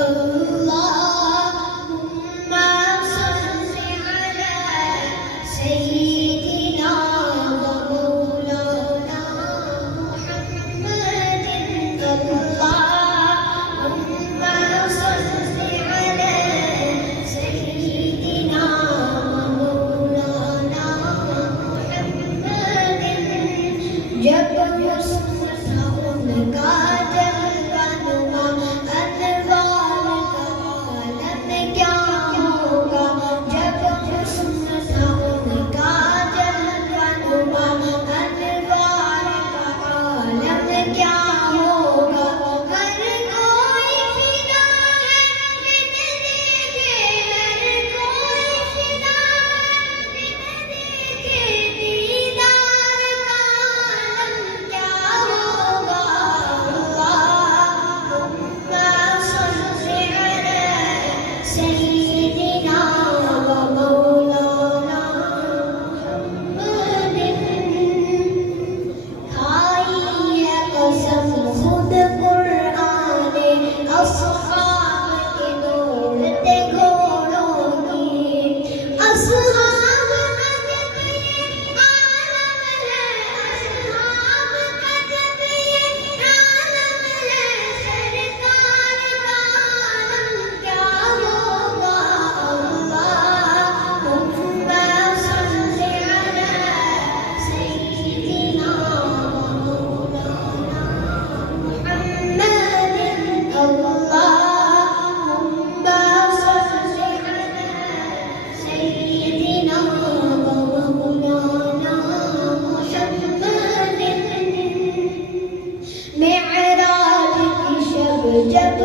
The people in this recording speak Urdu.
اللهم صل على سيدنا ومولانا محمد اللهم صل على سيدنا ومولانا محمد جب حسن تھا ان کا جلوہ نما انوار کا عالم کیا ہوگا جب حسن تھا ان کا جلوہ نما انوار کا عالم کیا ہوگا ہر کوئی فدا ہے بن دیکھے ہر کوئی فدا ہے بن دیکھے دیدار کا عالم کیا ہوگا اللهم صل على سيدنا ومولانا محمد کھائی ہے قسم خود قرآن اصحاب کے دوڑتے گھوڑوں کی اصحاب کا جب یہ عالم ہے اصحاب کا جب یہ عالم ہے سرکار کا عالم کیا ہوگا اللهم صل على سيدنا ومولانا محمد اللهم صل على سيدنا ومولانا محمد معراج کی شب جب